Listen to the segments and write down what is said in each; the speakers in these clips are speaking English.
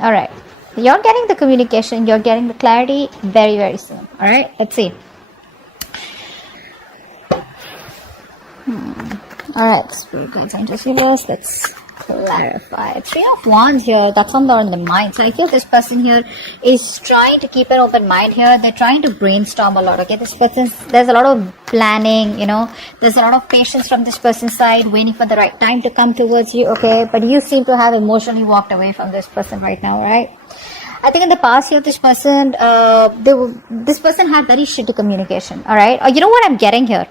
All right. You're getting the communication. You're getting the clarity very, very soon. All right. Let's see. All right. Spirit guides and receivers. Let's clarify. Three of Wands here. That's on the mind. So I feel this person here is trying to keep an open mind here. They're trying to brainstorm a lot. Okay. This person, there's a lot of planning, you know, there's a lot of patience from this person's side, waiting for the right time to come towards you. Okay. But you seem to have emotionally walked away from this person right now, right? I think in the past year, this person had very shitty communication. All right. You know what I'm getting here?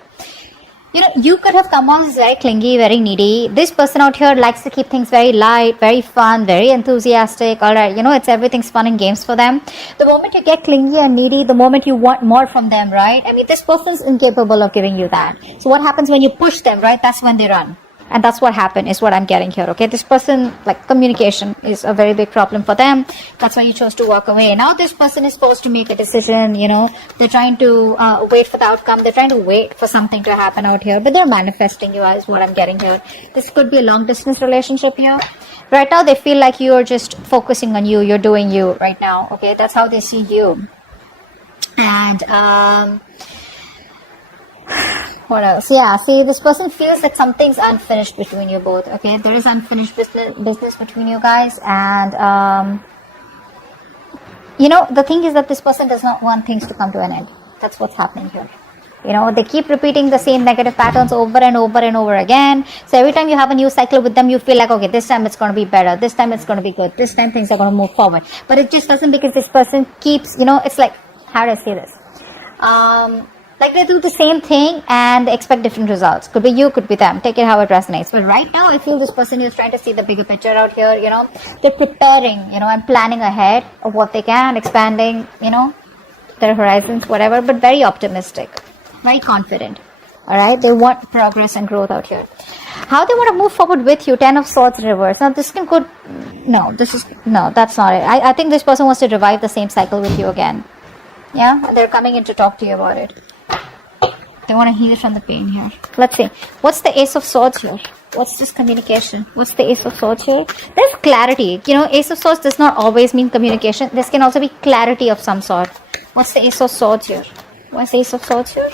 You know, you could have come on as very clingy, very needy. This person out here likes to keep things very light, very fun, very enthusiastic. All right, you know, it's everything's fun and games for them. The moment you get clingy and needy, the moment you want more from them, right? I mean, this person's incapable of giving you that. So what happens when you push them, right? That's when they run. And that's what happened, is what I'm getting here, okay? This person, like, communication is a very big problem for them. That's why you chose to walk away. Now this person is supposed to make a decision, you know. They're trying to wait for the outcome. They're trying to wait for something to happen out here. But they're manifesting you, is what I'm getting here. This could be a long-distance relationship here. Right now, they feel like you're just focusing on you. You're doing you right now, okay? That's how they see you. And, what else? Yeah, see, this person feels like something's unfinished between you both, okay? There is unfinished business between you guys. And, you know, the thing is that this person does not want things to come to an end. That's what's happening here. You know, they keep repeating the same negative patterns over and over and over again. So every time you have a new cycle with them, you feel like, okay, this time it's going to be better. This time it's going to be good. This time things are going to move forward. But it just doesn't, because this person keeps, you know, it's like, how do I say this? Like they do the same thing and they expect different results. Could be you, could be them. Take it how it resonates. But right now, I feel this person is trying to see the bigger picture out here, you know. They're preparing, you know, and planning ahead of what they can, expanding, you know, their horizons, whatever, but very optimistic, very confident. All right, they want progress and growth out here. How they want to move forward with you? 10 of Swords reverse. Now this can go, no, that's not it. I think this person wants to revive the same cycle with you again. Yeah, they're coming in to talk to you about it. They want to heal from the pain here. Let's see. What's the Ace of Swords here? What's this communication? What's the Ace of Swords here? There's clarity. You know, Ace of Swords does not always mean communication. This can also be clarity of some sort. What's the Ace of Swords here? What's the Ace of Swords here?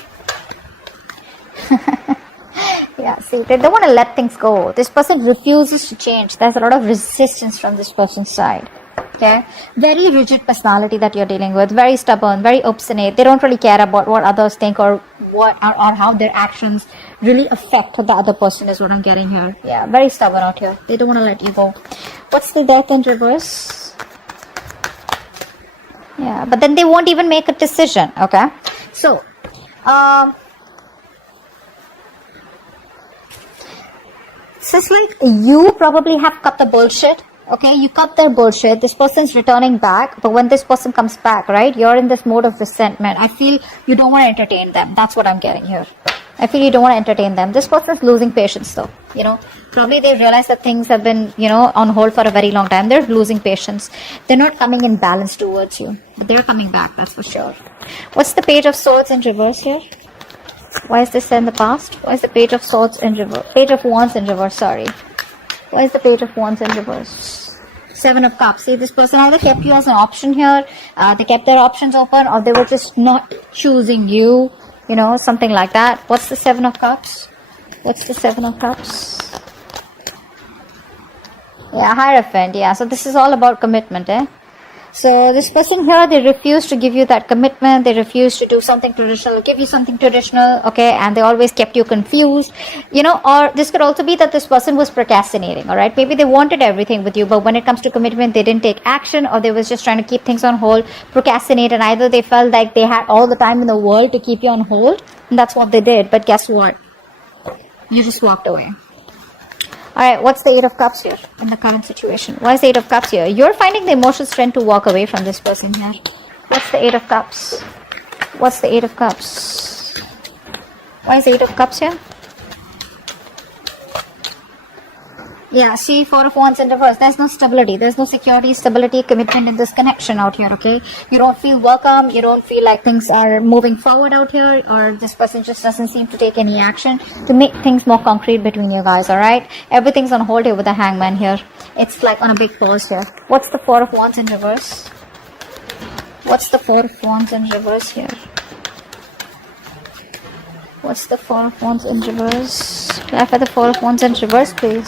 Yeah, see, they don't want to let things go. This person refuses to change. There's a lot of resistance from this person's side. Okay, very rigid personality that you're dealing with, very stubborn, very obstinate. They don't really care about what others think or what or how their actions really affect the other person, is what I'm getting here. Yeah, very stubborn out here. They don't want to let you go. What's the Death in reverse? Yeah, but then they won't even make a decision. Okay, so so it's like you probably have cut the bullshit. Okay, you cut their bullshit. This person's returning back, but when this person comes back, right, you're in this mode of resentment. I feel you don't want to entertain them. That's what I'm getting here. I feel you don't want to entertain them. This person's losing patience though. You know, probably they realize that things have been, you know, on hold for a very long time. They're losing patience. They're not coming in balance towards you, but they're coming back, that's for sure. What's the Page of Swords in reverse here? Why is this in the past? Why is the Page of Swords in reverse? Page of Wands in reverse, sorry. Why is the Page of Wands in reverse? Seven of Cups. See, this person either kept you as an option here, they kept their options open, or they were just not choosing you, you know, something like that. What's the Seven of Cups? What's the Seven of Cups? Yeah, Hierophant. Yeah, so this is all about commitment, eh? So this person here, they refuse to give you that commitment. They refuse to do something traditional, give you something traditional, okay? And they always kept you confused, you know. Or this could also be that this person was procrastinating, all right? Maybe they wanted everything with you, but when it comes to commitment, they didn't take action, or they was just trying to keep things on hold, procrastinate, and either they felt like they had all the time in the world to keep you on hold, and that's what they did. But guess what? You just walked away. Alright, what's the Eight of Cups here in the current situation? Why is the Eight of Cups here? You're finding the emotional strength to walk away from this person here. What's the Eight of Cups? What's the Eight of Cups? Why is the Eight of Cups here? Yeah, see, Four of Wands in reverse. There's no stability. There's no security, stability, commitment in this connection out here, okay? You don't feel welcome. You don't feel like things are moving forward out here, or this person just doesn't seem to take any action to make things more concrete between you guys, alright? Everything's on hold here with the Hangman here. It's like on a big pause here. What's the Four of Wands in reverse? What's the Four of Wands in reverse here? What's the Four of Wands in reverse? Clarify the Four of Wands in reverse, please.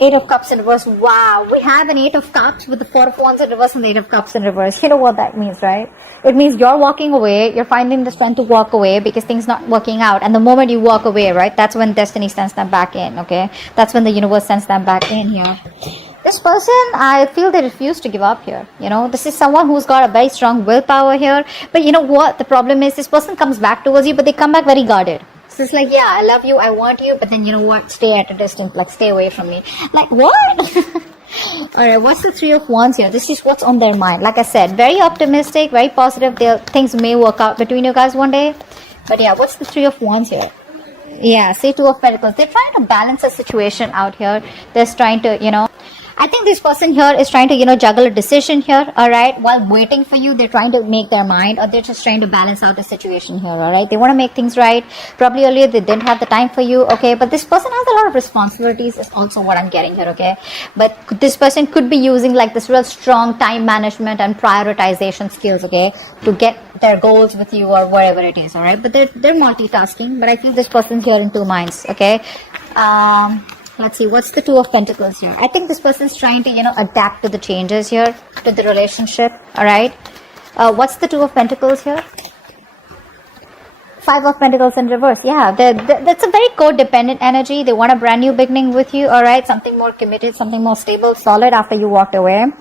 Eight of Cups in reverse. Wow, we have an Eight of Cups with the Four of Wands in reverse and the Eight of Cups in reverse. You know what that means, right? It means you're walking away, you're finding the strength to walk away because things not working out. And the moment you walk away, right, that's when destiny sends them back in, okay? That's when the universe sends them back in here. This person, I feel they refuse to give up here. You know, this is someone who's got a very strong willpower here. But you know what? The problem is this person comes back towards you, but they come back very guarded. So it's like, yeah, I love you, I want you, but then you know what? Stay at a distance, like stay away from me. Like, what? Alright, what's the Three of Wands here? This is what's on their mind. Like I said, very optimistic, very positive. Things may work out between you guys one day. But yeah, what's the Three of Wands here? Yeah, say Two of Pentacles. They're trying to balance a situation out here. They're trying to, you know, I think this person here is trying to, you know, juggle a decision here, alright? While waiting for you, they're trying to make their mind, or they're just trying to balance out the situation here, alright? They want to make things right. Probably earlier they didn't have the time for you, okay? But this person has a lot of responsibilities is also what I'm getting here, okay? But this person could be using like this real strong time management and prioritization skills, okay? To get their goals with you or whatever it is, alright? But they're multitasking, but I feel this person's here in two minds, okay? Let's see, what's the Two of Pentacles here? I think this person's trying to, you know, adapt to the changes here, to the relationship, alright? What's the Two of Pentacles here? Five of Pentacles in reverse. Yeah, that's a very codependent energy. They want a brand new beginning with you, alright? Something more committed, something more stable, solid after you walked away.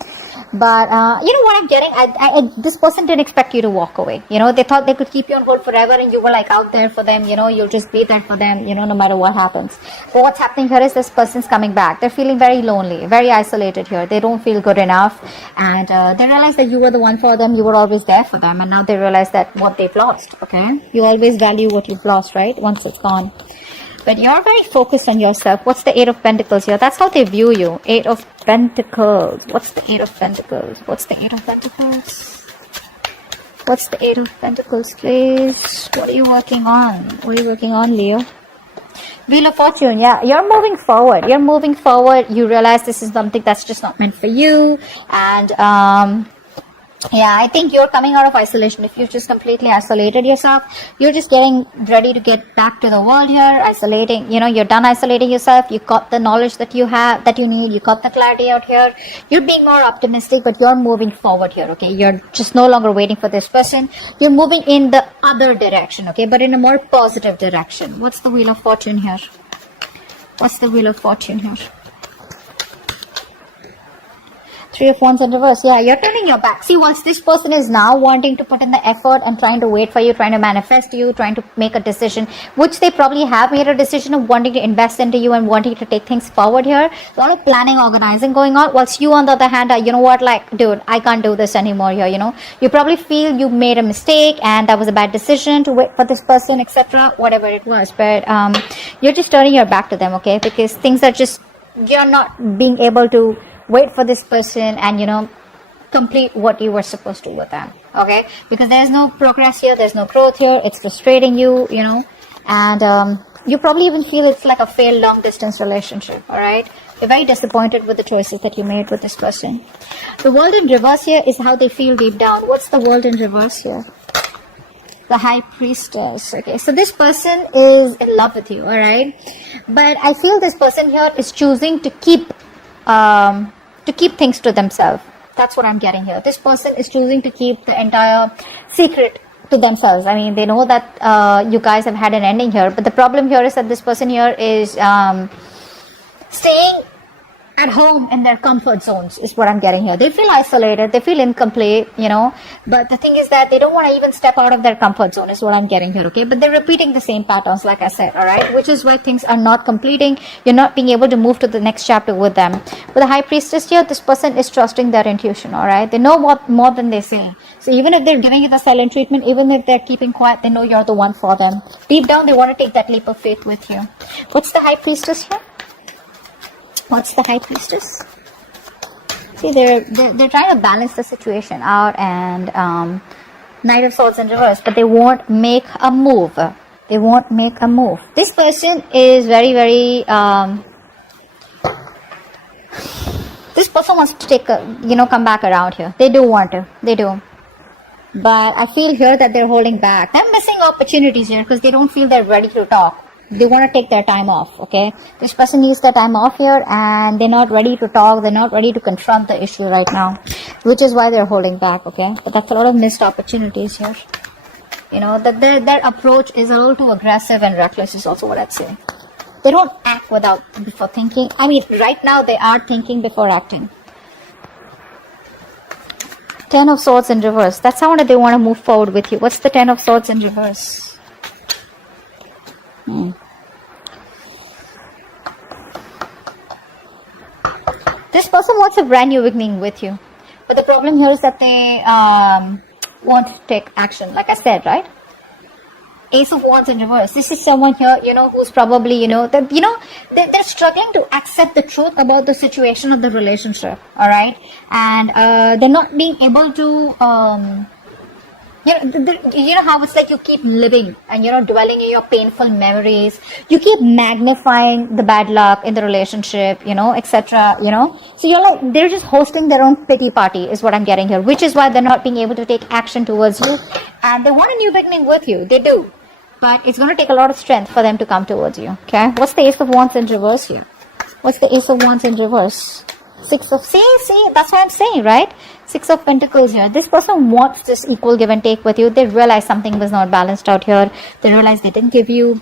But, you know what I'm getting? This person didn't expect you to walk away. You know, they thought they could keep you on hold forever and you were like out there for them. You know, you'll just be there for them, you know, no matter what happens. But what's happening here is this person's coming back. They're feeling very lonely, very isolated here. They don't feel good enough. And they realize that you were the one for them. You were always there for them. And now they realize that what they've lost, okay? You always value what you've lost, right? Once it's gone. But you're very focused on yourself. What's the Eight of Pentacles here? That's how they view you. Eight of Pentacles. What's the Eight of Pentacles? What's the Eight of Pentacles? What's the Eight of Pentacles, please? What are you working on? What are you working on, Leo? Wheel of Fortune. Yeah, you're moving forward. You're moving forward. You realize this is something that's just not meant for you. And, yeah, I think you're coming out of isolation. If you've just completely isolated yourself, you're just getting ready to get back to the world here, isolating, you know, you're done isolating yourself. You got the knowledge that you have, that you need. You got the clarity out here. You're being more optimistic, but you're moving forward here, okay? You're just no longer waiting for this person. You're moving in the other direction, okay? But in a more positive direction. What's the Wheel of Fortune here? What's the Wheel of Fortune here? Three of Wands in reverse. Yeah, you're turning your back. See, once this person is now wanting to put in the effort and trying to wait for you, trying to manifest you, trying to make a decision, which they probably have made a decision of wanting to invest into you and wanting to take things forward here. A lot of planning, organizing going on. Whilst you, on the other hand, are, you know what, like, dude, I can't do this anymore here, you know. You probably feel you made a mistake and that was a bad decision to wait for this person, etc. Whatever it was. But you're just turning your back to them, okay? Because things are just, you're not being able to wait for this person and, you know, complete what you were supposed to with them, okay? Because there's no progress here, there's no growth here, it's frustrating you, you know, and you probably even feel it's like a failed long distance relationship, all right? You're very disappointed with the choices that you made with this person. The World in reverse here is how they feel deep down. What's the World in reverse here? The High Priestess. Okay, so this person is in love with you, all right? But I feel this person here is choosing to keep things to themselves. That's what I'm getting here. This person is choosing to keep the entire secret to themselves. I mean, they know that you guys have had an ending here, but the problem here is that this person here is staying at home in their comfort zones is what I'm getting here. They feel isolated, they feel incomplete, you know, but the thing is that they don't want to even step out of their comfort zone is what I'm getting here, okay? But they're repeating the same patterns, like I said, all right? Which is why things are not completing. You're not being able to move to the next chapter with them. With the High Priestess here, this person is trusting their intuition, all right? They know what more than they say. So even if they're giving you the silent treatment, even if they're keeping quiet, they know you're the one for them. Deep down, they want to take that leap of faith with you. What's the High Priestess here? What's the High Priestess? See, they're trying to balance the situation out, and Knight of Swords in reverse, but they won't make a move. They won't make a move. This person is very, very this person wants to take come back around here. They do want to. They do. But I feel here that they're holding back. They're missing opportunities here because they don't feel they're ready to talk. They want to take their time off, okay? This person needs their time off here, and they're not ready to talk. They're not ready to confront the issue right now, which is why they're holding back, okay? But that's a lot of missed opportunities here. You know, that their approach is a little too aggressive and reckless is also what I'd say. They don't act before thinking. I mean, right now they are thinking before acting. Ten of Swords in reverse. That's how they want to move forward with you. What's the Ten of Swords in reverse? This person wants a brand new beginning with you. But the problem here is that they won't take action. Like I said, right? Ace of Wands in reverse. This is someone here, who's probably, they're struggling to accept the truth about the situation of the relationship. All right. And they're not being able to, how it's like you keep living and, dwelling in your painful memories. You keep magnifying the bad luck in the relationship, etc., So you're like, they're just hosting their own pity party is what I'm getting here, which is why they're not being able to take action towards you. And they want a new beginning with you. They do. But it's going to take a lot of strength for them to come towards you. Okay. What's the Ace of Wands in reverse here? What's the Ace of Wands in reverse? See, that's what I'm saying, right? Six of Pentacles here. This person wants this equal give and take with you. They realize something was not balanced out here. They realize they didn't give you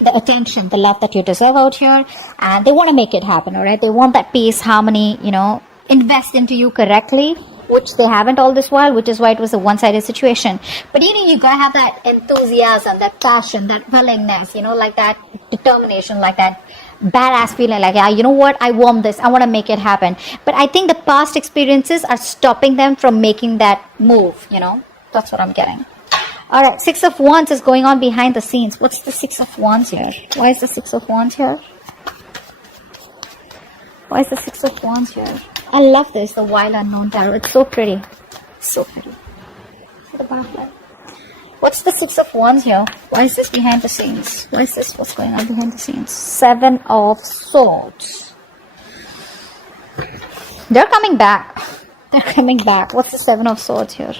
the attention, the love that you deserve out here. And they want to make it happen, all right? They want that peace, harmony, invest into you correctly, which they haven't all this while, which is why it was a one-sided situation. But you gotta have that enthusiasm, that passion, that willingness, like that determination, like that badass feeling, like, yeah, you know what, I want this, I want to make it happen. But I think the past experiences are stopping them from making that move, that's what I'm getting. All right, Six of Wands is going on behind the scenes. What's the Six of Wands here? Why is the Six of Wands here? Why is the Six of Wands here? I love this, the Wild Unknown Tarot. It's so pretty. So pretty. The backlight. What's the Six of Wands here? Why is this behind the scenes? Why is this? What's going on behind the scenes? Seven of Swords. They're coming back. They're coming back. What's the Seven of Swords here?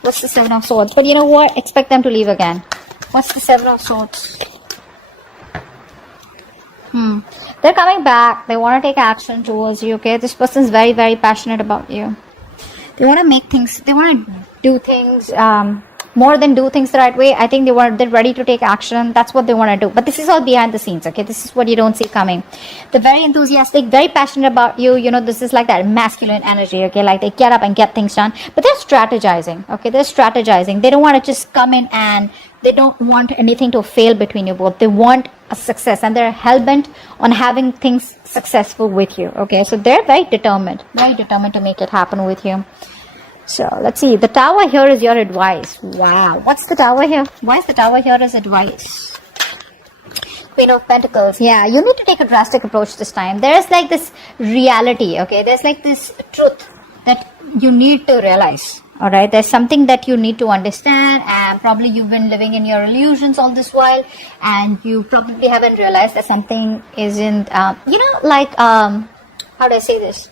What's the Seven of Swords? But you know what? Expect them to leave again. What's the Seven of Swords? They're coming back. They want to take action towards you, okay? This person's very, very passionate about you. They want to make things, they want to do things, more than do things the right way. I think they're ready to take action. That's what they want to do. But this is all behind the scenes, okay? This is what you don't see coming. They're very enthusiastic, very passionate about you. This is like that masculine energy, okay? Like they get up and get things done. But they're strategizing, okay? They're strategizing. They don't want to just come in and they don't want anything to fail between you both. They want a success and they're hell-bent on having things successful with you, okay? So they're very determined to make it happen with you. So let's see. The Tower here is your advice. Wow. What's the Tower here? Why is the Tower here as advice? Queen of Pentacles. Yeah, you need to take a drastic approach this time. There's like this reality, okay? There's like this truth that you need to realize. All right, there's something that you need to understand, and probably you've been living in your illusions all this while, and you probably haven't realized that something isn't, how do I say this?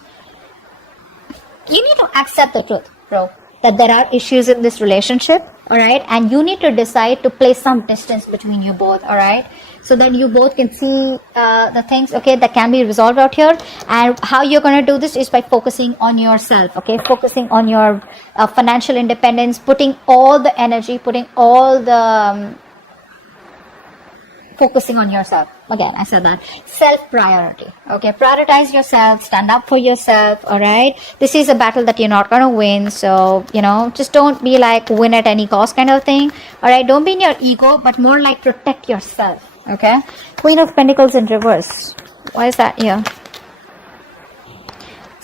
You need to accept the truth, bro, that there are issues in this relationship, all right, and you need to decide to place some distance between you both, all right, so that you both can see the things, okay, that can be resolved out here. And how you're going to do this is by focusing on yourself, okay, focusing on your financial independence, putting all the energy, putting all the focusing on yourself. Again, I said that. Self-priority. Okay, prioritize yourself, stand up for yourself, alright? This is a battle that you're not going to win, so, just don't be like win at any cost kind of thing, alright? Don't be in your ego, but more like protect yourself, okay? Queen of Pentacles in reverse. Why is that here?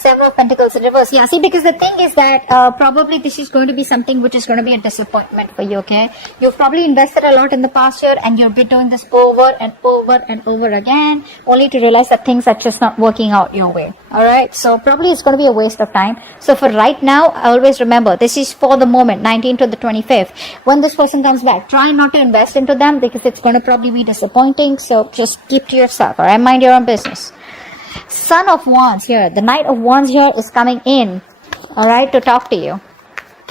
Seven of Pentacles in reverse. Yeah, see, because the thing is that probably this is going to be something which is going to be a disappointment for you, okay? You've probably invested a lot in the past year and you've been doing this over and over and over again, only to realize that things are just not working out your way, alright? So probably it's going to be a waste of time. So for right now, always remember, this is for the moment, 19th to the 25th. When this person comes back, try not to invest into them because it's going to probably be disappointing. So just keep to yourself, alright? Mind your own business. Son of Wands here. The Knight of Wands here is coming in, alright, to talk to you.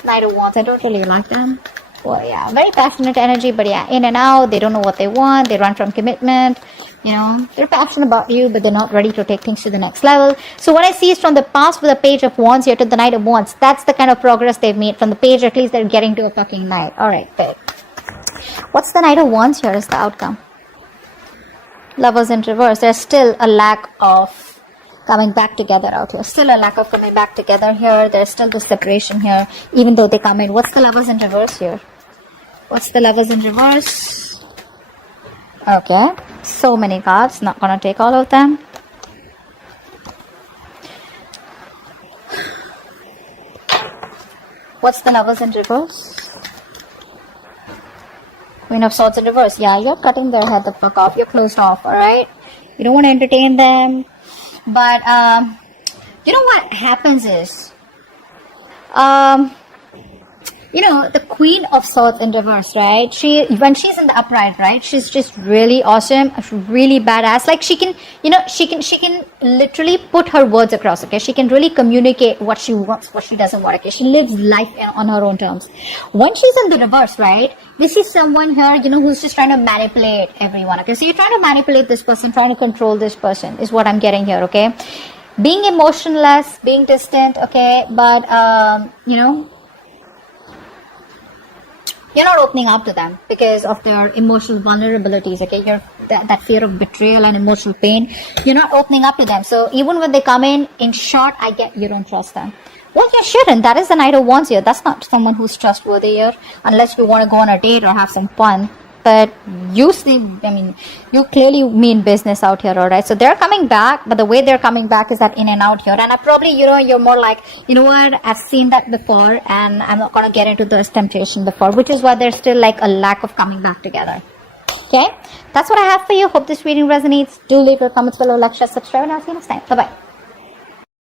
Knight of Wands, I don't really like them. Well, yeah, very passionate energy, but yeah, in and out. They don't know what they want. They run from commitment. You know, they're passionate about you, but they're not ready to take things to the next level. So what I see is from the past with the Page of Wands here to the Knight of Wands. That's the kind of progress they've made. From the page, at least they're getting to a fucking knight. Alright, good. What's the Knight of Wands here is the outcome? Lovers in reverse. There's still a lack of coming back together out here. Still a lack of coming back together here. There's still this separation here, even though they come in. What's the Lovers in reverse here? What's the Lovers in reverse? Okay. So many cards. Not gonna take all of them. What's the Lovers in reverse? Queen of Swords in reverse. Yeah, you're cutting their head the fuck off. You're closed off, alright? You don't want to entertain them. But, you know what happens is, you know, the Queen of Swords in reverse, right? When she's in the upright, right? She's just really awesome, really badass. Like she can, you know, she can literally put her words across, okay? She can really communicate what she wants, what she doesn't want, okay? She lives life on her own terms. When she's in the reverse, right? This is someone here, you know, who's just trying to manipulate everyone, okay? So you're trying to manipulate this person, trying to control this person is what I'm getting here, okay? Being emotionless, being distant, okay? But, you know, you're not opening up to them because of their emotional vulnerabilities, okay? That fear of betrayal and emotional pain. You're not opening up to them. So even when they come in short, I get you don't trust them. Well, you shouldn't. That is the Knight of Wands here. That's not someone who's trustworthy here, unless you want to go on a date or have some fun. But you seem, I mean, you clearly mean business out here, alright? So they're coming back, but the way they're coming back is that in and out here. And I probably, you know, you're more like, you know what, I've seen that before and I'm not going to get into this temptation before, which is why there's still like a lack of coming back together. Okay? That's what I have for you. Hope this reading resonates. Do leave your comments below, like, share, subscribe, and I'll see you next time. Bye-bye.